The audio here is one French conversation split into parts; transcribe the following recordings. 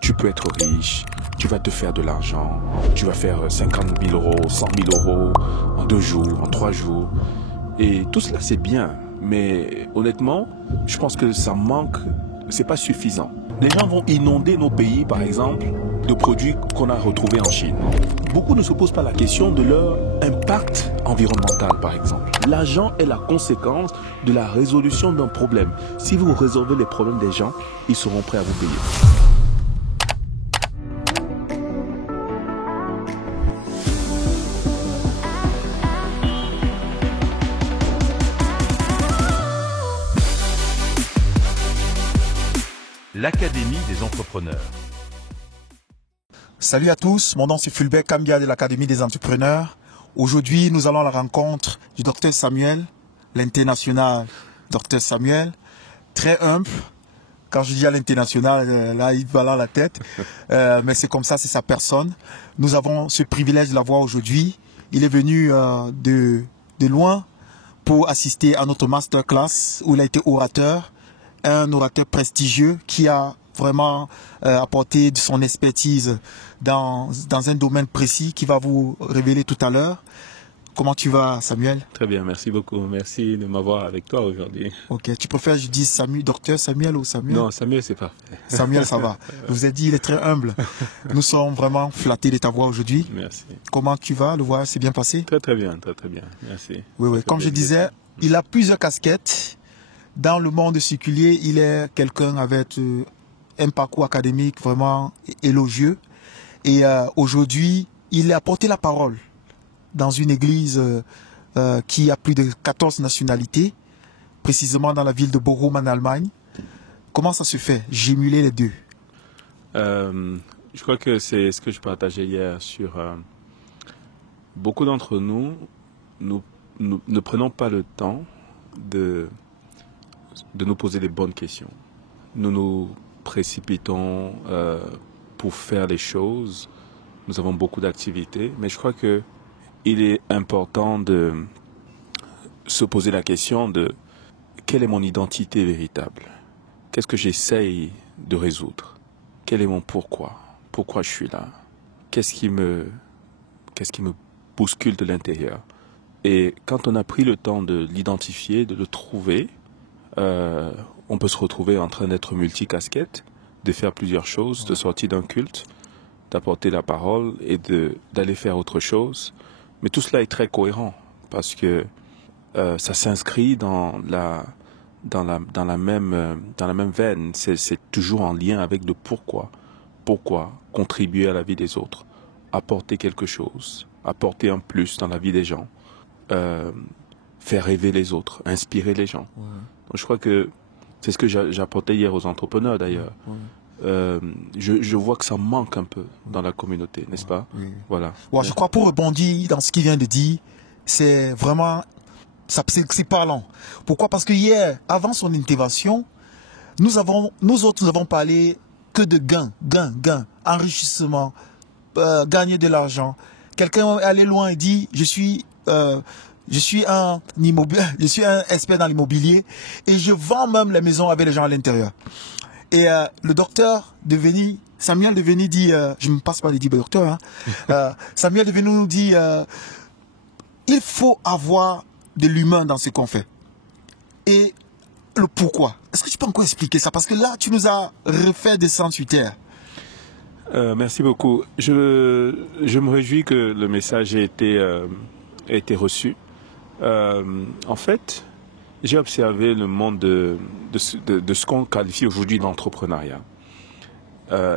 tu peux être riche, tu vas te faire de l'argent, tu vas faire 50 000 euros, 100 000 euros en 2 jours, en 3 jours. Et tout cela c'est bien, mais honnêtement, je pense que ça manque, c'est pas suffisant. Les gens vont inonder nos pays, par exemple, de produits qu'on a retrouvés en Chine. Beaucoup ne se posent pas la question de leur impact environnemental, par exemple. L'argent est la conséquence de la résolution d'un problème. Si vous résolvez les problèmes des gens, ils seront prêts à vous payer. L'Académie des entrepreneurs. Salut à tous, mon nom c'est Fulbert Kambia de l'Académie des entrepreneurs. Aujourd'hui, nous allons à la rencontre du Dr Samuel, l'international Dr Samuel, très humble. Quand je dis à l'international, là, il va là la tête. Mais c'est comme ça, c'est sa personne. Nous avons ce privilège de l'avoir aujourd'hui. Il est venu de loin pour assister à notre masterclass où il a été orateur. Un orateur prestigieux qui a vraiment apporté de son expertise dans un domaine précis qui va vous révéler tout à l'heure. Comment tu vas, Samuel? Très bien, merci beaucoup. Merci de m'avoir avec toi aujourd'hui. Ok, tu préfères que je dise Samuel, docteur Samuel ou Samuel? Non, Samuel, c'est parfait. Samuel, ça va. Je vous ai dit, il est très humble. Nous sommes vraiment flattés de t'avoir aujourd'hui. Merci. Comment tu vas? Le voyage s'est bien passé? Très très bien, merci. Oui, oui. Comme je disais, il a plusieurs casquettes. Dans le monde séculier, il est quelqu'un avec un parcours académique vraiment élogieux. Et aujourd'hui, il a porté la parole dans une église qui a plus de 14 nationalités, précisément dans la ville de Bochum en Allemagne. Comment ça se fait, jumeler les deux? Je crois que c'est ce que je partageais hier sur beaucoup d'entre nous ne prenons pas le temps de nous poser les bonnes questions. Nous nous précipitons pour faire les choses. Nous avons beaucoup d'activités, mais je crois que il est important de se poser la question de quelle est mon identité véritable? Qu'est-ce que j'essaye de résoudre? Quel est mon pourquoi? Pourquoi je suis là? Qu'est-ce qui me bouscule de l'intérieur? Et quand on a pris le temps de l'identifier, de le trouver, on peut se retrouver en train d'être multicasquette, de faire plusieurs choses, de sortir d'un culte, d'apporter la parole et d'aller faire autre chose. Mais tout cela est très cohérent parce que ça s'inscrit dans la même veine. C'est toujours en lien avec le pourquoi. Pourquoi contribuer à la vie des autres, apporter quelque chose, apporter un plus dans la vie des gens, faire rêver les autres, inspirer les gens. Ouais. Donc, je crois que c'est ce que j'apportais hier aux entrepreneurs d'ailleurs. Ouais. Je vois que ça manque un peu dans la communauté, n'est-ce pas? Oui. Voilà. Ouais, je crois pour rebondir dans ce qu'il vient de dire, c'est vraiment, c'est parlant. Pourquoi? Parce que hier, avant son intervention, nous autres avons parlé que de gain, enrichissement, gagner de l'argent. Quelqu'un est allé loin et dit, je suis un expert dans l'immobilier et je vends même les maisons avec les gens à l'intérieur. Et le docteur Deveni, Samuel Deveni dit, je ne me passe pas de dire docteur, Samuel Deveni nous dit, il faut avoir de l'humain dans ce qu'on fait. Et le pourquoi. Est-ce que tu peux encore expliquer ça? Parce que là, tu nous as refait descendre sur terre. Merci beaucoup. Je me réjouis que le message ait été reçu. En fait, j'ai observé le monde de ce qu'on qualifie aujourd'hui d'entrepreneuriat.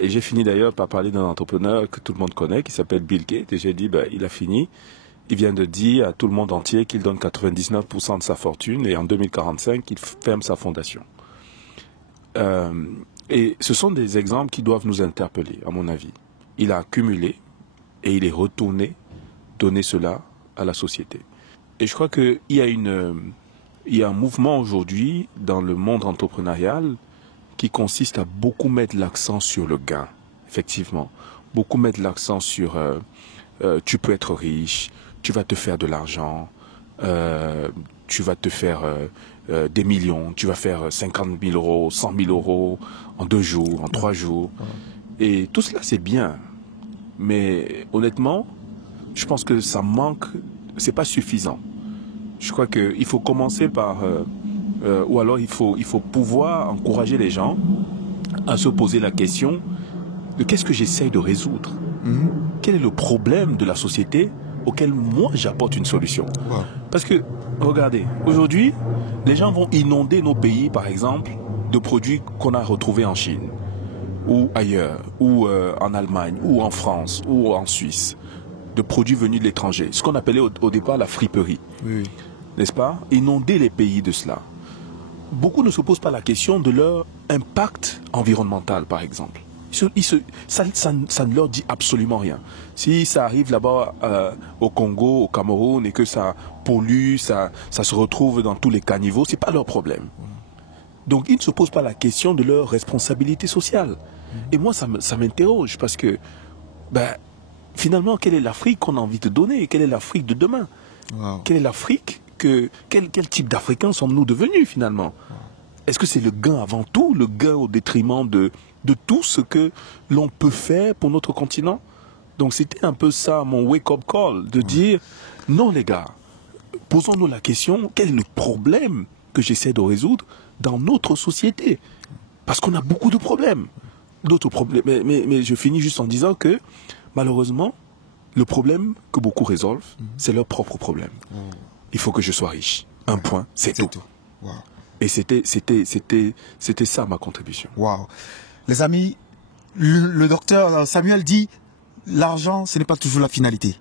Et j'ai fini d'ailleurs par parler d'un entrepreneur que tout le monde connaît, qui s'appelle Bill Gates. Et j'ai dit, il a fini. Il vient de dire à tout le monde entier qu'il donne 99% de sa fortune et en 2045, il ferme sa fondation. Et ce sont des exemples qui doivent nous interpeller, à mon avis. Il a accumulé et il est retourné donner cela à la société. Et je crois qu'il y a un mouvement aujourd'hui dans le monde entrepreneurial qui consiste à beaucoup mettre l'accent sur le gain, effectivement. Beaucoup mettre l'accent sur tu peux être riche, tu vas te faire de l'argent, tu vas te faire des millions, tu vas faire 50 000 euros, 100 000 euros en 2 jours, en 3 jours. Et tout cela, c'est bien. Mais honnêtement, je pense que ça manque, c'est pas suffisant. Je crois qu'il faut commencer par, ou alors il faut pouvoir encourager les gens à se poser la question de qu'est-ce que j'essaye de résoudre. Quel est le problème de la société auquel moi j'apporte une solution. Wow. Parce que, regardez, aujourd'hui, les gens vont inonder nos pays, par exemple, de produits qu'on a retrouvés en Chine, ou ailleurs, ou en Allemagne, ou en France, ou en Suisse, de produits venus de l'étranger. Ce qu'on appelait au départ la friperie. Oui, oui. N'est-ce pas? Inonder les pays de cela. Beaucoup ne se posent pas la question de leur impact environnemental, par exemple. Ça ne leur dit absolument rien. Si ça arrive là-bas au Congo, au Cameroun, et que ça pollue, ça se retrouve dans tous les caniveaux, c'est pas leur problème. Donc ils ne se posent pas la question de leur responsabilité sociale. Et moi, ça m'interroge parce que, finalement, quelle est l'Afrique qu'on a envie de donner? Quelle est l'Afrique de demain? Wow. Quelle est l'Afrique quel type d'Africains sommes-nous devenus finalement? Est-ce que c'est le gain avant tout, le gain au détriment de tout ce que l'on peut faire pour notre continent? Donc c'était un peu ça mon wake-up call, de dire, non les gars, posons-nous la question, quel est le problème que j'essaie de résoudre dans notre société? Parce qu'on a beaucoup de problèmes. D'autres problèmes. Mais je finis juste en disant que, malheureusement, le problème que beaucoup résolvent, c'est leur propre problème. Il faut que je sois riche. Un point, c'est tout. Wow. Et c'était ça ma contribution. Wow. Les amis, le docteur Samuel dit, l'argent, ce n'est pas toujours la finalité.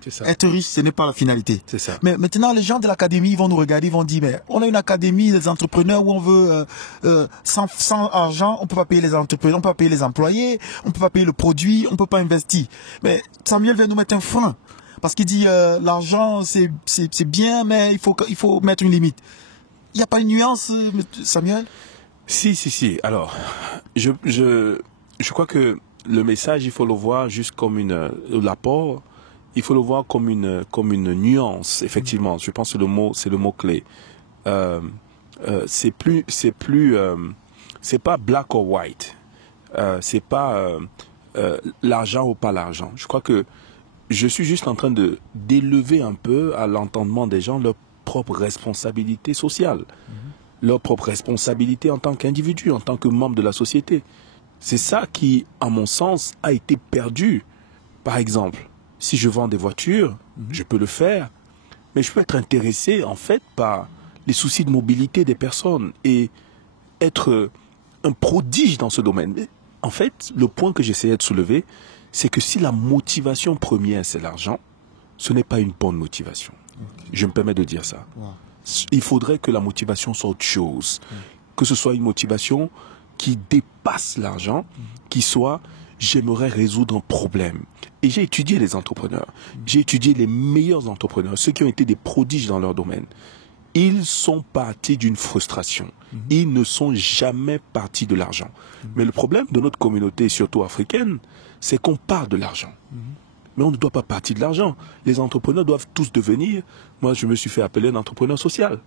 C'est ça. Être riche, ce n'est pas la finalité. C'est ça. Mais maintenant, les gens de l'académie vont nous regarder, ils vont dire, mais on a une académie des entrepreneurs où on veut, sans argent, on peut pas payer les entrepreneurs, on peut pas payer les employés, on peut pas payer le produit, on peut pas investir. Mais Samuel vient nous mettre un frein. Parce qu'il dit, l'argent, c'est bien, mais il faut mettre une limite. Il n'y a pas une nuance, Samuel? Si. Alors, je crois que le message, il faut le voir juste comme l'apport, il faut le voir comme une nuance, effectivement. Je pense que c'est le mot clé. C'est pas black or white. C'est pas l'argent ou pas l'argent. Je crois que je suis juste en train d'élever un peu à l'entendement des gens leur propre responsabilité sociale, leur propre responsabilité en tant qu'individu, en tant que membre de la société. C'est ça qui, à mon sens, a été perdu. Par exemple, si je vends des voitures, je peux le faire, mais je peux être intéressé, en fait, par les soucis de mobilité des personnes et être un prodige dans ce domaine. Mais, en fait, le point que j'essayais de soulever, c'est que si la motivation première, c'est l'argent, ce n'est pas une bonne motivation. Okay. Je me permets de dire ça. Wow. Il faudrait que la motivation soit autre chose. Que ce soit une motivation qui dépasse l'argent, qui soit j'aimerais résoudre un problème. Et j'ai étudié les entrepreneurs. J'ai étudié les meilleurs entrepreneurs, ceux qui ont été des prodiges dans leur domaine. Ils sont partis d'une frustration. Ils ne sont jamais partis de l'argent. Mais le problème de notre communauté, surtout africaine, c'est qu'on part de l'argent. Mais on ne doit pas partir de l'argent. Les entrepreneurs doivent tous devenir... Moi, je me suis fait appeler un entrepreneur social.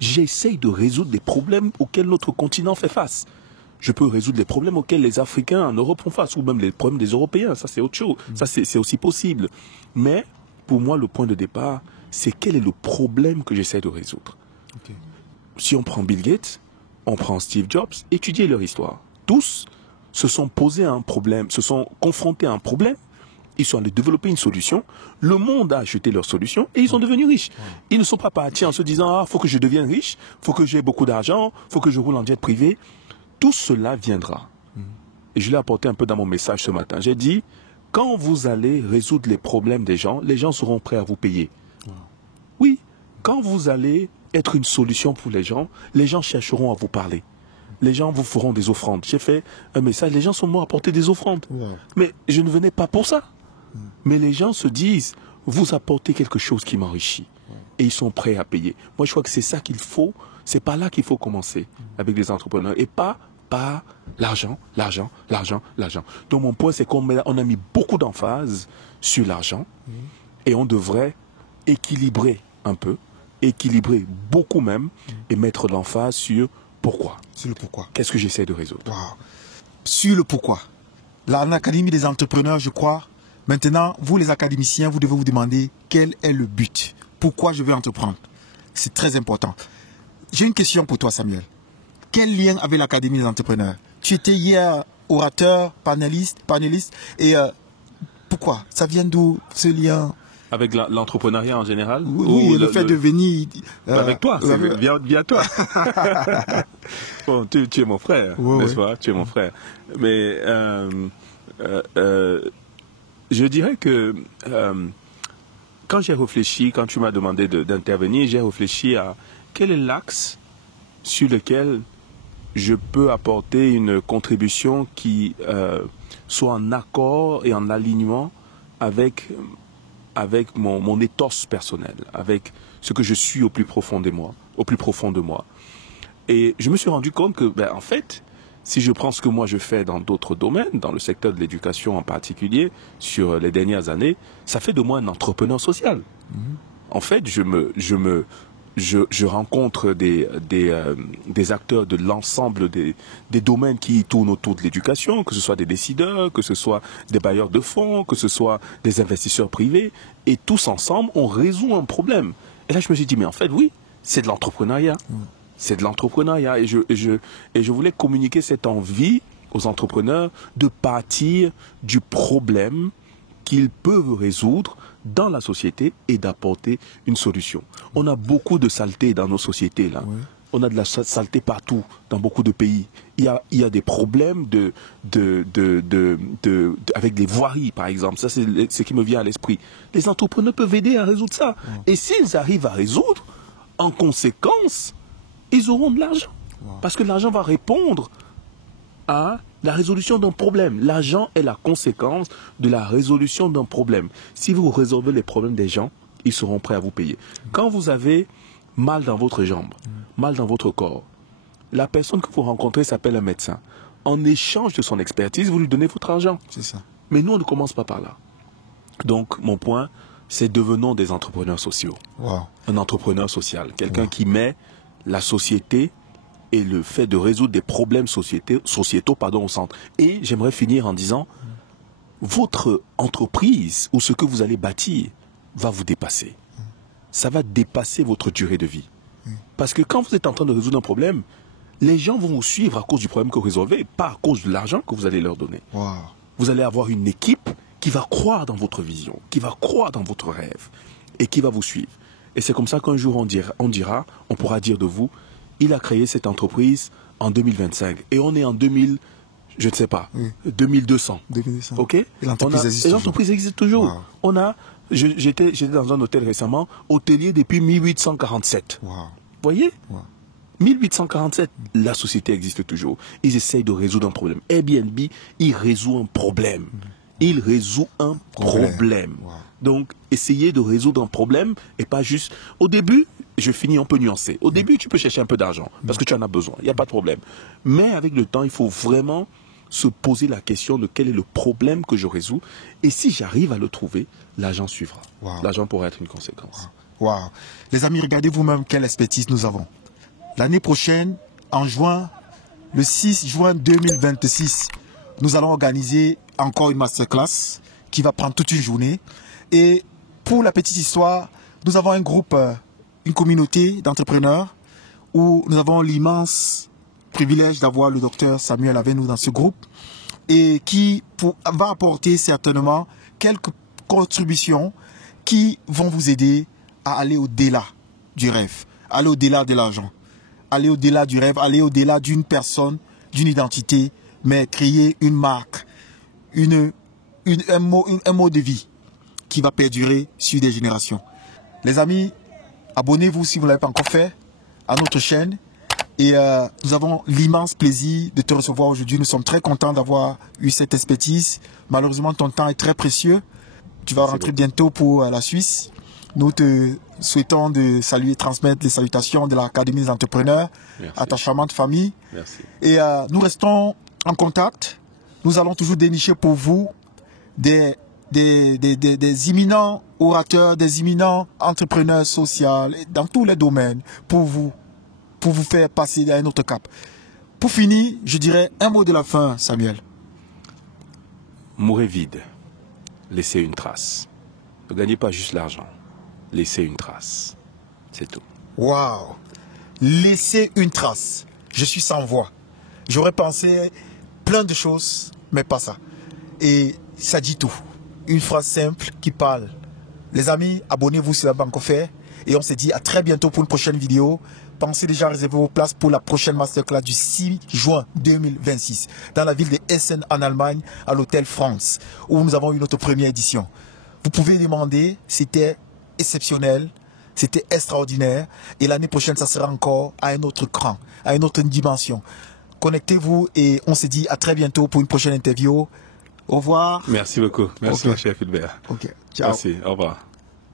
J'essaye de résoudre des problèmes auxquels notre continent fait face. Je peux résoudre les problèmes auxquels les Africains en Europe font face, ou même les problèmes des Européens. Ça, c'est autre chose. Ça, c'est aussi possible. Mais, pour moi, le point de départ, c'est quel est le problème que j'essaie de résoudre. Okay. Si on prend Bill Gates, on prend Steve Jobs, étudiez leur histoire. Tous se sont posés à un problème, se sont confrontés à un problème. Ils sont allés développer une solution. Le monde a acheté leur solution et ils sont devenus riches. Ils ne sont pas partis en se disant, faut que je devienne riche, faut que j'ai beaucoup d'argent, faut que je roule en jet privé. Tout cela viendra. Et je l'ai apporté un peu dans mon message ce matin. J'ai dit, quand vous allez résoudre les problèmes des gens, les gens seront prêts à vous payer. Oui, quand vous allez être une solution pour les gens chercheront à vous parler. Les gens vous feront des offrandes. J'ai fait un message, les gens sont morts à apporter des offrandes. Mais je ne venais pas pour ça. Mais les gens se disent, vous apportez quelque chose qui m'enrichit. Et ils sont prêts à payer. Moi, je crois que c'est ça qu'il faut, c'est par là qu'il faut commencer avec les entrepreneurs. Et pas par l'argent. Donc mon point, c'est qu'on a mis beaucoup d'emphase sur l'argent. Et on devrait équilibrer un peu, équilibrer beaucoup même, et mettre l'emphase sur pourquoi. Sur le pourquoi. Qu'est-ce que j'essaie de résoudre. Wow. Sur le pourquoi. l'Académie des entrepreneurs, je crois. Maintenant, vous les académiciens, vous devez vous demander quel est le but. Pourquoi je veux entreprendre? C'est très important. J'ai une question pour toi, Samuel. Quel lien avec l'Académie des entrepreneurs? Tu étais hier orateur, panéliste, et pourquoi? Ça vient d'où ce lien? Avec l'entrepreneuriat en général? Oui, le fait de venir... avec toi, via toi. Bon, tu es mon frère, n'est-ce pas? Tu es mon frère. Mais je dirais que quand j'ai réfléchi, quand tu m'as demandé d'intervenir, j'ai réfléchi à quel est l'axe sur lequel je peux apporter une contribution qui soit en accord et en alignement avec mon ethos personnel, avec ce que je suis au plus profond de moi. Et je me suis rendu compte que, en fait, si je prends ce que moi je fais dans d'autres domaines, dans le secteur de l'éducation en particulier, sur les dernières années, ça fait de moi un entrepreneur social. En fait, je rencontre des acteurs de l'ensemble des domaines qui tournent autour de l'éducation, que ce soit des décideurs, que ce soit des bailleurs de fonds, que ce soit des investisseurs privés, et tous ensemble, on résout un problème. Et là, je me suis dit, mais en fait, oui, c'est de l'entrepreneuriat. C'est de l'entrepreneuriat. Et je voulais communiquer cette envie aux entrepreneurs de partir du problème qu'ils peuvent résoudre dans la société et d'apporter une solution. On a beaucoup de saleté dans nos sociétés, là. Oui. On a de la saleté partout, dans beaucoup de pays. Il y a des problèmes avec des voiries, par exemple. Ça, c'est ce qui me vient à l'esprit. Les entrepreneurs peuvent aider à résoudre ça. Oui. Et s'ils arrivent à résoudre, en conséquence, ils auront de l'argent. Oui. Parce que l'argent va répondre à la résolution d'un problème. L'argent est la conséquence de la résolution d'un problème. Si vous résolvez les problèmes des gens, ils seront prêts à vous payer. Quand vous avez mal dans votre jambe, mal dans votre corps, la personne que vous rencontrez s'appelle un médecin. En échange de son expertise, vous lui donnez votre argent. C'est ça. Mais nous, on ne commence pas par là. Donc, mon point, c'est devenons des entrepreneurs sociaux. Wow. Un entrepreneur social. Quelqu'un qui met la société et le fait de résoudre des problèmes sociétaux au centre. Et j'aimerais finir en disant, votre entreprise ou ce que vous allez bâtir va vous dépasser. Ça va dépasser votre durée de vie. Parce que quand vous êtes en train de résoudre un problème, les gens vont vous suivre à cause du problème que vous résolvez, pas à cause de l'argent que vous allez leur donner. Wow. Vous allez avoir une équipe qui va croire dans votre vision, qui va croire dans votre rêve et qui va vous suivre. Et c'est comme ça qu'un jour on pourra dire de vous, il a créé cette entreprise en 2025 et on est en 2000, je ne sais pas, 2200. 2200. Ok? Et l'entreprise existe toujours. Wow. J'étais dans un hôtel récemment, hôtelier depuis 1847. Wow. Voyez? Wow. 1847, la société existe toujours. Ils essayent de résoudre un problème. Airbnb, il résout un problème. Il résout un problème. Wow. Donc, essayez de résoudre un problème et pas juste... Au début, je finis un peu nuancé. Au début, tu peux chercher un peu d'argent parce que tu en as besoin. Il n'y a pas de problème. Mais avec le temps, il faut vraiment se poser la question de quel est le problème que je résous. Et si j'arrive à le trouver, l'argent suivra. Wow. L'argent pourrait être une conséquence. Wow. Wow. Les amis, regardez vous-même quelle expertise nous avons. L'année prochaine, en juin, le 6 juin 2026, nous allons organiser encore une masterclass qui va prendre toute une journée. Et pour la petite histoire, nous avons un groupe, une communauté d'entrepreneurs où nous avons l'immense privilège d'avoir le docteur Samuel avec nous dans ce groupe et qui va apporter certainement quelques contributions qui vont vous aider à aller au-delà du rêve, aller au-delà de l'argent, aller au-delà du rêve, aller au-delà d'une personne, d'une identité, mais créer une marque, un mot de vie qui va perdurer sur des générations. Les amis, abonnez-vous si vous ne l'avez pas encore fait à notre chaîne. Et nous avons l'immense plaisir de te recevoir aujourd'hui. Nous sommes très contents d'avoir eu cette expertise. Malheureusement, ton temps est très précieux. Tu vas rentrer bientôt pour la Suisse. Nous te souhaitons de saluer, transmettre les salutations de l'Académie des entrepreneurs à ta charmante famille. Merci. Et nous restons en contact. Nous allons toujours dénicher pour vous des imminents orateurs, des imminents entrepreneurs sociaux dans tous les domaines pour vous faire passer à un autre cap. Pour finir, je dirais un mot de la fin, Samuel. mourrez vide. Laissez une trace. Ne gagnez pas juste l'argent. Laissez une trace. C'est tout. Waouh! Laissez une trace. Je suis sans voix. J'aurais pensé plein de choses, mais pas ça. Et ça dit tout. Une phrase simple qui parle. Les amis, abonnez-vous si vous l'avez encore fait. Et on se dit à très bientôt pour une prochaine vidéo. Pensez déjà à réserver vos places pour la prochaine masterclass du 6 juin 2026 dans la ville de Essen en Allemagne à l'hôtel France où nous avons eu notre première édition. Vous pouvez demander, c'était exceptionnel, c'était extraordinaire et l'année prochaine ça sera encore à un autre cran, à une autre dimension. Connectez-vous et on se dit à très bientôt pour une prochaine interview. Au revoir. Merci beaucoup. Merci, Ok. mon cher Fulbert. Ok, ciao. Merci. Au revoir.